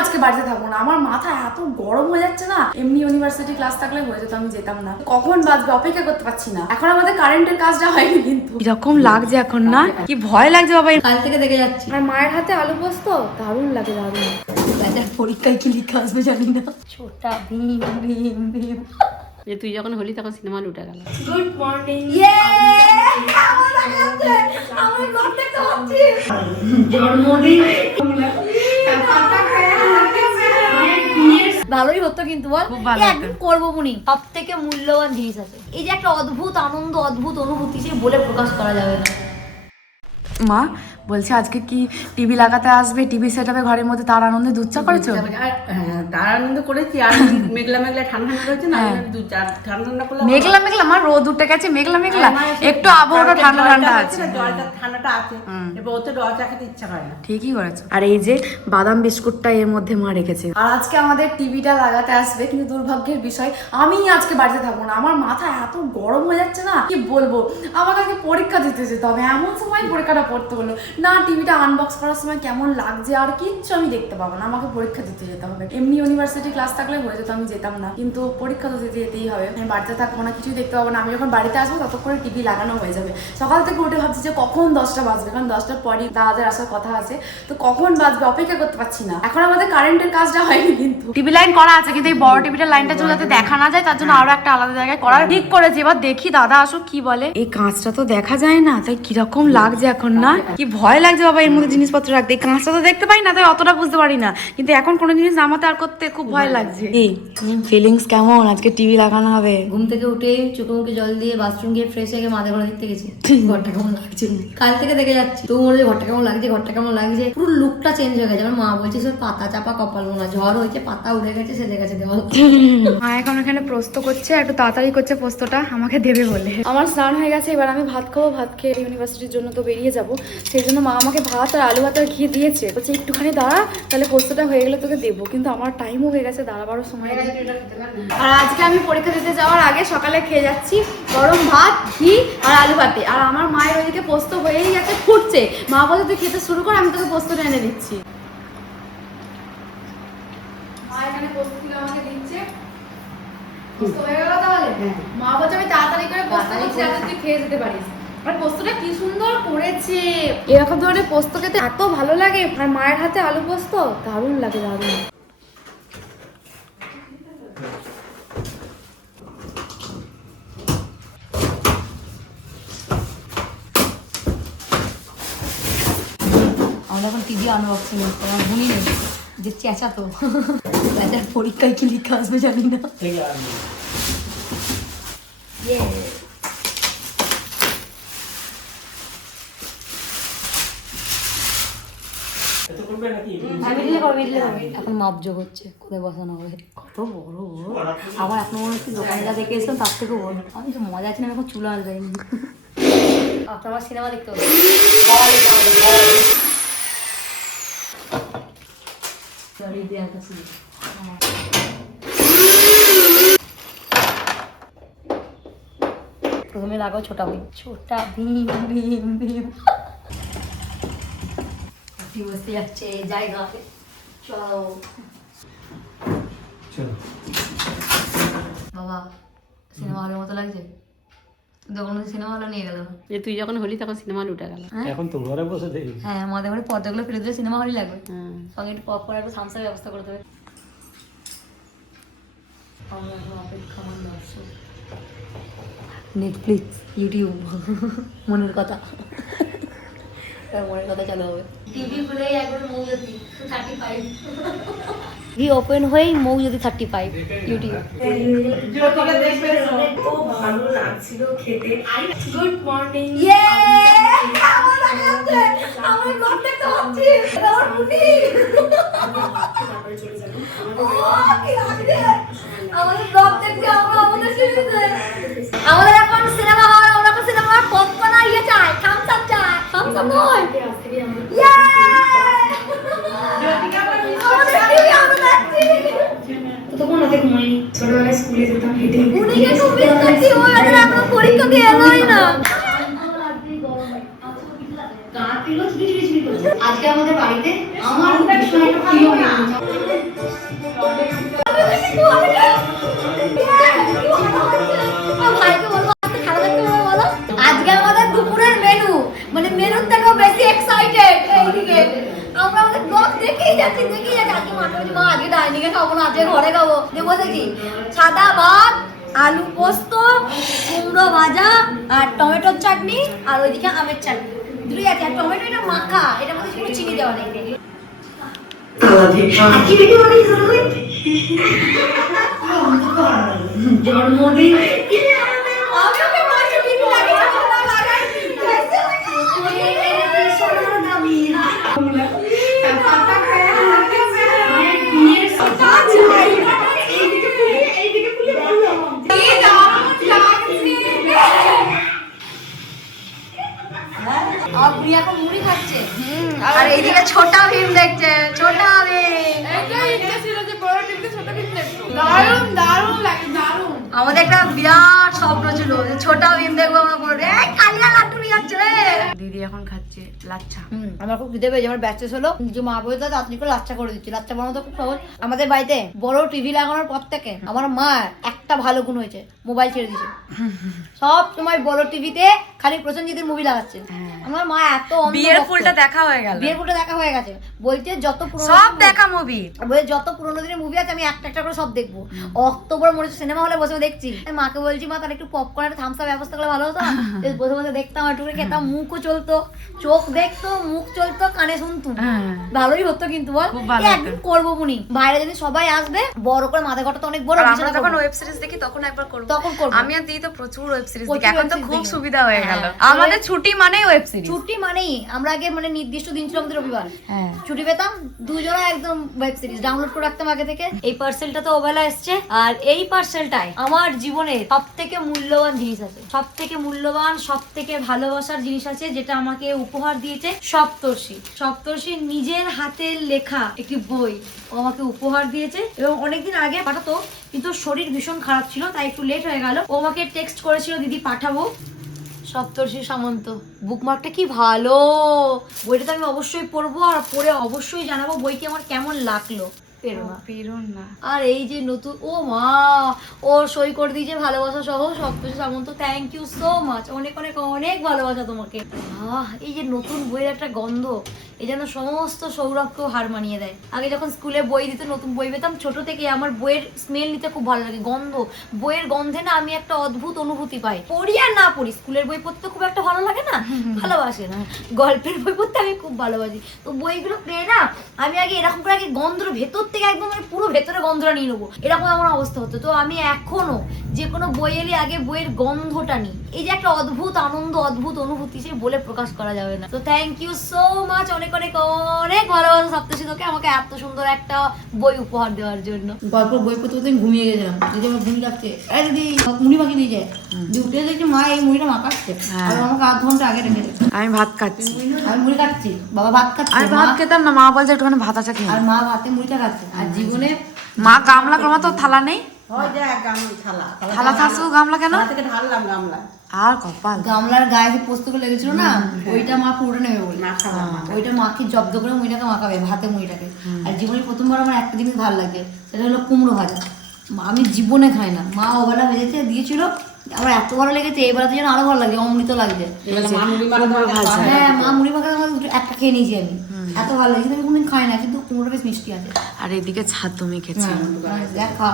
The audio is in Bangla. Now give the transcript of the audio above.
আজকে বাড়িতে থাকবো না, আমার মাথা এত গরম হয়ে যাচ্ছে না। এমনি ইউনিভার্সিটি ক্লাস থাকলে হয়ে যেত, আমি যেতাম না। কখন বাজবে অপেক্ষা করতে পারছি না। এখন আমাদের কারেন্টের কাজটা হয়নি, কিন্তু এরকম লাগছে এখন না, কি ভয় লাগছে বাবা। কাল থেকে দেখে যাচ্ছি। আর মায়ের হাতে আলু পোস্ত দারুণ লাগে, দারুণ। পরীক্ষায় কি লিখে আসবে জানি না। ছোটা ভীম ভীম ভীম। যে তুই যখন হলি তখন সিনেমা উঠে গেল। Good morning. ভালোই হতো কিন্তু বল, একদিন করবো মুনি। সব থেকে মূল্যবান জিনিস আছে, এই যে একটা অদ্ভুত আনন্দ, অদ্ভুত অনুভূতি, সে বলে প্রকাশ করা যাবে না। মা বলছে আজকে কি টিভি লাগাতে আসবে, টিভি সেট আপে ঘরের মধ্যে, তার আনন্দে দুধ চা করেছো? হ্যাঁ, তার আনন্দ করেছি। আর মেঘলা মেঘলা ঠান্ডা ঠান্ডা রয়েছে না, দুধ চা ঠান্ডা ঠান্ডা করলে মেঘলা মেঘলা, আমার রোদ উঠে গেছে, মেঘলা মেঘলা, একটু আবহাওয়াটা ঠান্ডা ঠান্ডা আছে, জলটা ঠান্ডাটা আছে, এবার ওতে রস চা খেতে ইচ্ছা করে না। ঠিকই করেছো। আর এই যে বাদাম বিস্কুটটা এর মধ্যে মা রেখেছে। আর আজকে আমাদের টিভিটা লাগাতে আসবে, কিন্তু দুর্ভাগ্যের বিষয় আমি আজকে বাড়িতে থাকবো না। আমার মাথা এত গরম হয়ে যাচ্ছে না, কি বলবো। আমাকে আজকে পরীক্ষা দিতে যেতে হবে, এমন সময় পরীক্ষাটা পড়তে হলো না। টিভিটা আনবক্স করার সময় কেমন লাগছে আর কিচ্ছু আমি দেখতে পাবো না, আমাকে পরীক্ষা দিতে যেতে হবে। এমনি ইউনিভার্সিটি ক্লাস থাকলে হয়ে যেত, আমি যেতাম না, কিন্তু পরীক্ষা তো দিতে যেতেই হবে। আমি বাড়িতে থাকবো না, কিছুই দেখতে পাবো না। আমি যখন বাড়িতে আসবো ততক্ষণে টিভি লাগানো হয়ে যাবে। সকাল থেকে উঠে ভাবছি যে কখন 10টা বাজবে, কারণ 10টার পরই দাদাদের আসার কথা আছে, তো কখন বাজবে অপেক্ষা করতে পারছি না। এখন আমাদের কারেন্টের কাজটা হয়নি, কিন্তু টিভি লাইন করা আছে, কিন্তু এই বড় টিভিটার লাইনটা যদি যাতে দেখা না যায়, তার জন্য আরো একটা আলাদা জায়গায় করার ঠিক করেছি। এবার দেখি দাদা আসো কি বলে। এই কাঁচটা তো দেখা যায় না, তাই কিরকম লাগছে এখন না, কি ভয় লাগছে বাবা এর মধ্যে জিনিসপত্র রাখতে। এই কাঁচটা তো দেখতে পাই না, তাই অতটা বুঝতে পারি না, কিন্তু এখন কোনো জিনিস নামাতে আর করতে খুব ভয় লাগছে। ফিলিংস কেমন আজকে টিভি লাগানো হবে? ঘুম থেকে উঠে চোখে মুখে জল দিয়ে বাথরুম গিয়ে ফ্রেশ হয়ে মাঝে ঘরে দেখতে গেছি ঘরটা কেমন লাগছে। কাল থেকে দেখে যাচ্ছি, তো মনে হচ্ছে ঘরটা কেমন লাগছে, ঘরটা কেমন লাগছে, পুরো লুকটা চেঞ্জ হয়ে গেছে। আমার মা বলছে সব পাতা চাপা কপাল, মনে হয় ঝড় হয়েছে, পাতা উড়ে গেছে, সেজে গেছে দেওয়াল। মা এখন এখানে পোস্ত করছে, একটু তাড়াতাড়ি করছে পোস্তটা, আমাকে দেবে বলে। আমার স্নান হয়ে গেছে, এবার আমি ভাত খাবো। ভাত খেয়ে ইউনিভার্সিটির জন্য তো বেরিয়ে যাবো, সেই জন্য মা আমাকে ভাত আর আলু ভাত আর ঘি দিয়েছে, বলছে একটুখানি দাঁড়া, তাহলে পোস্তটা হয়ে গেলে তোকে দেবো। কিন্তু আমার টাইমও হয়ে গেছে, দাঁড়াবারও সময় নেই। আর আজকে আমি পরীক্ষা দিতে যাওয়ার আগে সকালে খেয়ে যাচ্ছি গরম ভাত, ঘি আর আলু ভাতে। আর আমার মায়ের ওইদিকে পোস্ত হয়েই গেছে, ফুটছে। মা বলে তুই খেতে শুরু কর, আমি তোকে পোস্তটা এনে দিচ্ছি। মা এখানে পোস্ত কিনে আমাকে দিচ্ছে। পোস্ত হয়ে গেল তাহলে? মা বলছে আমি তাড়াতাড়ি করে পোস্ত দিচ্ছি যাতে তুই খেয়ে যেতে পারিস। আর পোস্তটা কি সুন্দর করেছে, এরকম ধরনের পোস্ত খেতে এত ভালো লাগে। আর মায়ের হাতে আলু পোস্ত দারুণ লাগে, দারুণ। আমরা এখন টিভি আনবক্সিং করতে, আমার ভুলি নেই যে চেঁচা তো চেঁচার পরীক্ষায় কি লিখে আসবে জানি না। এখন মাপ যোগ হচ্ছে, কোথায় বসানো হবে, কত বড় বড়। আবার এখন মনে হচ্ছে দোকানে যা দেখে এসলাম তার থেকেও বড়। আমি তো মজা আছে না, এখন চুলা আসবেনি। আপনার সিনেমা দেখতে হবে, প্রথমে লাগাও ছোটা ভীম, ছোটা ভীম ভীম ভীম। বসতে যাচ্ছে জায়গাতে, চলো বাবা। সিনেমা হলের মতো লাগছে, যখন সিনেমা হলে নিয়ে গেল যে তুই যখন হলি তখন সিনেমা হল উঠে গেল। এখন তো ঘরে বসে দেখি। হ্যাঁ, আমাদের ঘরে পর্দাগুলো ফেলে দিলে সিনেমা হলই লাগবে। সঙ্গে একটু পপকর্ন, একটু সামসার ব্যবস্থা করে দেবে। আমরা এখন অপেক্ষামান দর্শক, নেটফ্লিক্স, ইউটিউব, মনের কথা, মনের কথা চালু হবে। টিভি খুলেই একবার মৌজ্যোতি 35, টিভি ওপেন হয়েই মৌজ্যোতি 35 ইউটিউব। ভালো লাগছিল খেতে। Good morning. আমার ঘর দেখতে হচ্ছে, আমার মুনি আমাদের ব্লগ দেখতে, আমরা আমাদের সিরিজে আমাদের এখন সিনেমা হল, আমরা এখন সিনেমা হল পপকর্ন আর ইয়ে চাই, থামস আপ চাই, থামস আপ নয়। ইয়ে আমাদের টিভি আমরা দেখছি। তখন ওদের ঘুমাইনি, ছোটবেলায় স্কুলে যেতাম হেঁটে। উনিকে খুব মিস করছি, ওই ওদের এখনো পরীক্ষা দিয়ে এলোই না। আজকে আমাদের বাড়িতে আমার ভীষণ একটা প্রিয় মানুষ দেখি আজকে মাকে বলছি মা আজকে ডাইনিংয়ে খাবো না, আজকে ঘরে খাবো। দিয়ে বসেছি সাদা ভাত, আলু পোস্ত, কুমড়ো ভাজা আর টমেটোর চাটনি, আর ওইদিকে আমের চাটনি দুটোই আছে। আর টমেটো এটা মাখা, এটার মধ্যে কোনো চিনি দেওয়া নেই। জন্মদিন আর বুড়ি এখন মুড়ি খাচ্ছে। আর এইদিকে ছোটা ভীম দেখছে, ছোটা ভীম। আমাদের একটা বিরাট স্বপ্ন ছিল যে ছোটা ভীম দেখবো আমরা বলে কালিয়া লাড্ডু নিয়ে যাচ্ছে রে। দিদি এখন খাচ্ছে লাচ্ছা। আমার খুব খিদে পেয়েছে, আমার ব্যাচে হলো যে মা বলে তো তাড়াতাড়ি করে লাচ্চা করে দিচ্ছি। লাচ্চা বানানো তো খুব সহজ। আমাদের বাড়িতে বড় টিভি লাগানোর পর থেকে আমার মা একটা ভালো গুণ হয়েছে, মোবাইল ছেড়ে দিয়েছে। সব সময় বড় টিভিতে খালি প্রসেনজিতের মুভি লাগাচ্ছে। আমার মা এত বিয়ের ফুলটা দেখা হয়ে গেল, বিয়ের ফুলটা দেখা হয়ে গেছে। বলছে যত পুরোনো সব দেখা মুভি, বলছে যত পুরোনো দিনের মুভি আছে আমি একটা একটা করে সব দেখবো। অক্টোবর মনে হচ্ছে সিনেমা হলে বসে দেখছি। আমি মাকে বলছি মা তাহলে একটু পপকর্ন একটা থামস আপ ব্যবস্থা করলে ভালো হতো না। বসে বসে দেখতাম, একটু করে খেতাম, মুখও চলতো, চোখ দেখতো, মুখ চলতো, কানে শুনতো, ভালোই হতো। কিন্তু বল একদিন করবো বুনি, বাইরে যদি সবাই আসবে বড় করে মাথা ঘটা তো অনেক বড়। আমরা যখন ওয়েব সিরিজ দেখি তখন একবার করব, তখন করবো। আমি আর দিদি তো প্রচুর ওয়েব সিরিজ দেখি, এখন তো খুব সুবিধা হয়ে গেল। আমাদের ছুটি মানেই ওয়েব সিরিজ। ছুটি মানেই আমরা আগে মানে নির্দিষ্ট দিন ছিল আমাদের রবিবার, ছুটি পেতাম, দুজনে একদম ওয়েব সিরিজ ডাউনলোড করে রাখতাম আগে থেকে। এই পার্সেলটা তো ওবেলা এসছে, আর এই পার্সেলটাই আমার জীবনে সব থেকে মূল্যবান জিনিস আছে, সব থেকে মূল্যবান, সব থেকে ভালোবাসার জিনিস আছে, যেটা আমাকে উপহার দিয়েছে সপ্তর্ষি। সপ্তর্ষি নিজের হাতের লেখা একটি বই ও আমাকে উপহার দিয়েছে, এবং অনেকদিন আগে পাঠাতো, কিন্তু শরীর ভীষণ খারাপ ছিল তাই একটু লেট হয়ে গেল। ও আমাকে টেক্সট করেছিল দিদি পাঠাবো। সপ্তর্ষি সামন্ত বুকমার্কটা কি ভালো, বইটা তো আমি অবশ্যই পড়বো, আর পড়ে অবশ্যই জানাবো বইটি আমার কেমন লাগলো। পেরোন না। আর এই যে নতুন, ও মা, ও সই করে দিয়েছে ভালোবাসা সহ সপ্তর্ষি সামন্ত, থ্যাংক ইউ সো মাচ, অনেক অনেক অনেক ভালোবাসা তোমাকে। এই যে নতুন বইয়ের একটা গন্ধ, এই যেন সমস্ত সৌরভকেও হার মানিয়ে দেয়। আগে যখন স্কুলে বই দিত, নতুন বই পেতাম, ছোট থেকে আমার বইয়ের স্মেল নিতে খুব ভালো লাগে, গন্ধ, বইয়ের গন্ধে না আমি একটা অদ্ভুত অনুভূতি পাই। পড়ি আর না পড়ি, স্কুলের বই পড়তে খুব একটা ভালো লাগে না, ভালোবাসে না, গল্পের বই পড়তে আমি খুব ভালোবাসি। তো বইগুলো পেয়ে না আমি আগে এরকম করে আগে গন্ধটা ভেতর থেকে একদম মানে পুরো ভেতরে গন্ধটা নিয়ে নেবো, এরকম আমার অবস্থা হতো। তো আমি এখনো যে কোনো বই এলে আগে বইয়ের গন্ধটা নিই। এই যে একটা অদ্ভুত আনন্দ, অদ্ভুত অনুভূতি, সে বলে প্রকাশ করা যাবে না। তো থ্যাংক ইউ সো মাচ, অনেক অনেক অনেক ভালোবাসা সপ্তর্ষি তোকে, আমাকে এত সুন্দর একটা বই উপহার দেওয়ার জন্য। গল্প বই পড়তে পড়তে ঘুমিয়ে গেছিলাম, দিদি আমার ঘুমিয়ে লাগছে, দিদি মুড়ি মাখিয়ে দিয়ে যায়, উঠে দেখছি মা এই মুড়িটা মাখাচ্ছে, আর আমাকে আধ ঘন্টা আগে রেখে দেয়। আমি ভাত খাচ্ছি, আমি মুড়ি খাচ্ছি, বাবা ভাত খাচ্ছে, আমি ভাত খেতাম না, মা বলছে একটুখানি ভাত আছে খেয়ে। আর মা ভাতে মুড়িটা খাচ্ছে। আর জীবনে মা গামলা ক্রমা তো থালা নেই, ওই যে গামলা থালা থালা থাকছে গামলা কেন? থেকে ঢাললাম গামলা। আর কপাল, গামলার গায়ে যে পোস্তগুলো লেগেছিল না, ওইটা মা পুরোটা নেবে বলে, ওইটা মাকে জব্দ করে মুড়িটাকে মাখাবে, ভাতে মুড়িটাকে। আর জীবনে প্রথমবার আমার একটা জিনিস ভালো লাগে, সেটা হলো কুমড়ো ভাজা। আমি জীবনে খাই না, মা ওবেলা ভেজেছে দিয়েছিল, আমার এত ভালো লেগেছে, এবারে যেন আরো ভালো লাগে, অমৃত লাগছে। হ্যাঁ, মা মুড়ি মাখা একটা খেয়ে নিয়েছি আমি, এত ভালো লাগে, কিন্তু আমি কোনদিন খাই না, কিন্তু কুমড়োটা বেশ মিষ্টি আছে। আর এদিকে ছাদ তুমি খেয়েছি। দেখা